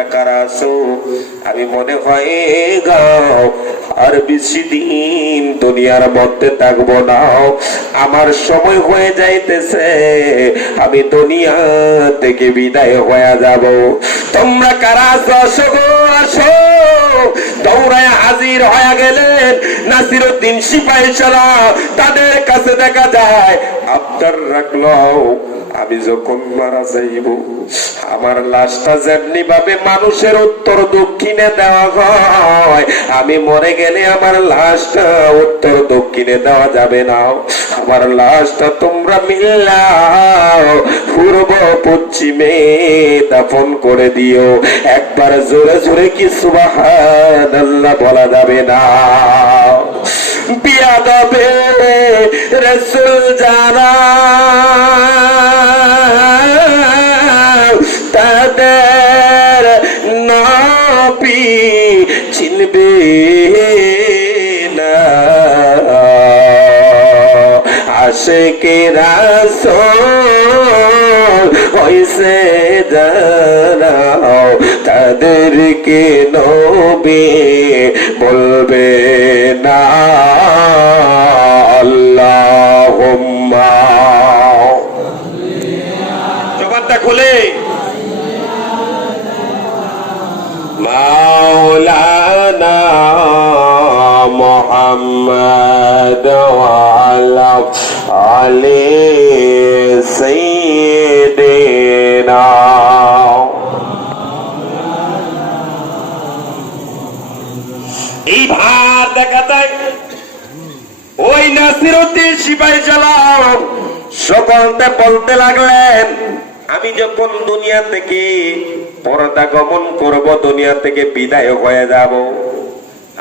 তোমরা কারা আছো? আমি মনে হয় গাও আর বেশি দিন দুনিয়ার মধ্যে থাকবো না, আমার সময় হয়ে যাইতেছে, আমি দুনিয়া থেকে বিদায় হয়ে যাব। তোমরা কারা আছো? আসো গো আসো। দৌড়ায় হাজির হয়ে গেলেন নাসিরউদ্দিন সিপাহী সারা। তাদের কাছে দেখা যায় আবদার রাখলো, আমি যখন মারা যাইব আমার লাশটা যেমনি ভাবে মানুষের উত্তর দক্ষিণে দেওয়া হয়, আমি মরে গেলে আমার লাশটা উত্তর দক্ষিণে দেওয়া যাবে না, আমার লাশটা তোমরা মিল্লাও পূর্ব পশ্চিমে দাফন করে দিও। একবার জোরে জোরে কি সুবহানাল্লাহ বলা যাবে না? বিয়াদবে রাসূল জানা তাদের নবী চিনবে না, আশিকে রাসূল হইছে জানাও, তাদেরকে নবী বলবে না। আল্লাহুম্মা জবানটা খুলে মাওলানা মুহাম্মদ ওয়া আলা আলি সাইয়্যিদিনা। এই ভার দেখা যায় ওই নাসিরউদ্দিন সিপাহী সালাম সকলকে বলতে লাগলেন, আমি যখন দুনিয়া থেকে পরদা গমন করব, দুনিয়া থেকে বিদায় হয়ে যাব,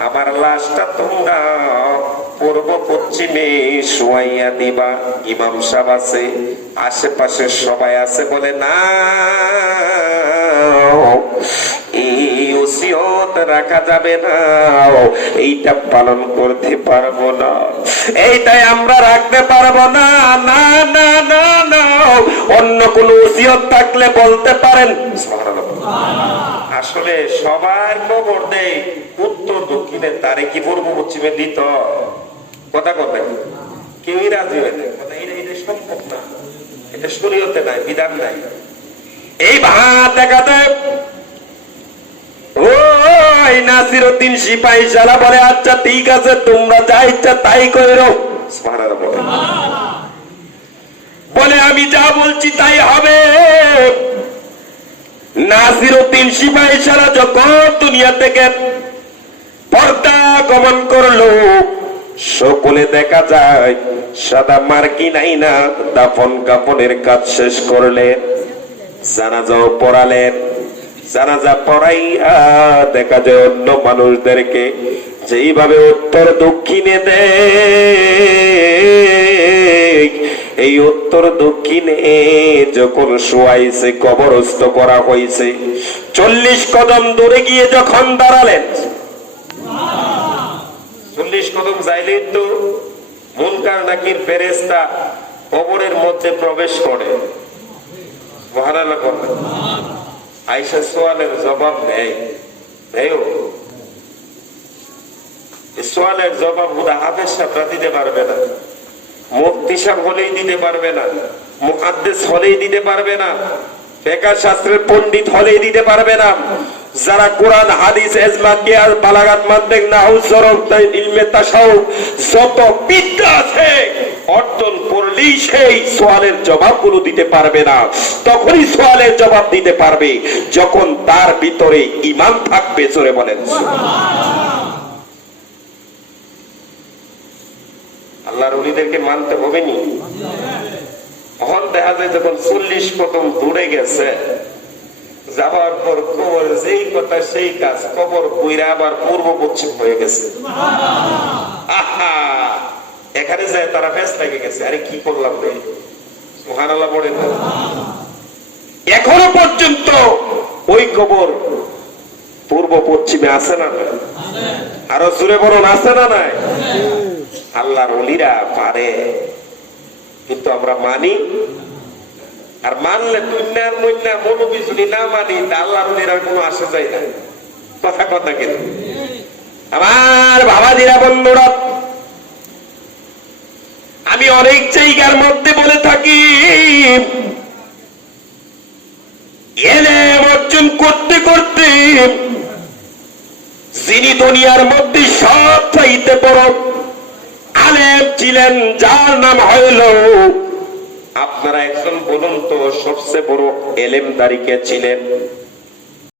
আমার লাশটা তোমরা পূর্ব পশ্চিমে শোয়াইয়া দিবা। ইমাম সাহেব আছে, আশেপাশে সবাই আছে, বলে না এই ওসিয়ত রাখা যাবে না, এইটা পালন করতে পারবো না, এইটাই আমরা রাখতে পারবো না। না না না না, অন্য কোন ওসিয়ত থাকলে বলতে পারেন। আসলে সবার কবর দেয় উত্তর দক্ষিণে, তারে কি পূর্ব পশ্চিমে দিত? কথা কথা কেউই রাজি হয় না, এটা সম্ভব না, এটা শরীয়তে নাই, বিধান নাই। এই ভাত দেখা দেয় ওই নাসিরউদ্দিন সিপাহী সারা বলে, আচ্ছা ঠিক আছে, তোমরা যা ইচ্ছা তাই করো। বলে আমি যা বলছি তাই হবে। নাসিরউদ্দিন সিপাহী সারা যখন দুনিয়া থেকে পর্দা গমন করলো, সকলে দেখা যায় সাদা মার্কি নাই না, দাফন কাফনের কাজ শেষ করলেন, জানাজাও পড়ালেন। জানাজা পড়াইয়া দেখা যায় অন্য মানুষদেরকে যেইভাবে উত্তর দক্ষিণে দেয়, এই উত্তর দক্ষিণে যখন শোয়াইছে, কবরস্থ করা হয়েছে, 40 কদম দূরে গিয়ে যখন দাঁড়ালেন, 40 কদম যাইলেই তো মুনকার নাকির ফেরেশতা কবরের মধ্যে প্রবেশ করে। সুবহানাল্লাহ। আয়েশা সোয়ালের জবাব নেই, সোয়ালের জবাব হুদা হাফেজ সাহেবরা দিতে পারবে না, মুফতি সাহেব হলেই দিতে পারবে না, মুহাদ্দিস হলেই দিতে পারবে না, ফিকহ শাস্ত্রের পণ্ডিত হলেই দিতে পারবে না। যারা কোরআন হাদিস ইজমা কিয়াস বালাগাত মানতিক নাহউ সরফ ইলমে তাসাউফ যত বিদ্যা আছে অর্জন করলেই সেই সওয়ালের জবাবগুলো দিতে পারবে না। তখনই সওয়ালের জবাব দিতে পারবে যখন তার ভিতরে ঈমান থাকবে। জোরে বলেন সুবহানাল্লাহ। আল্লাহর ওলিদেরকে মানতে হবে নি? এখন দেখা যায় যখন 40 কদম দূরে গেছে, যাওয়ার পর কবর যেই কথা সেই কাজ, কবর বইরা আবার পূর্ব পশ্চিম হয়ে গেছে। আহা, এখানে যায় তারা ফেস লেগে গেছে, আরে কি করলাম রে। সুবহানাল্লাহ বলেন। এখনো পর্যন্ত ওই কবর পূর্ব পশ্চিমে আছে না? আরো জোরে বলুন, আছে না নাই? আল্লাহর ওলিরা পারে, কিন্তু আমরা মানি আর মানলে তুইনার মুইনার মৌলবি যদি না মানি তা আল্লাহর নিরার কোনো আসে যায় না। কথা কথা কিন্তু আমার বাবাজিরা বন্ধুরা, আমি অনেক জায়গার মধ্যে বলে থাকি ইলম অর্জন করতে করতে যিনি দুনিয়ার মধ্যে সব চাইতে বড় আলেম ছিলেন, যার নাম হইল, আপনারা একজন বলুন তো সবচেয়ে বড় এলেমদারি কে ছিলেন?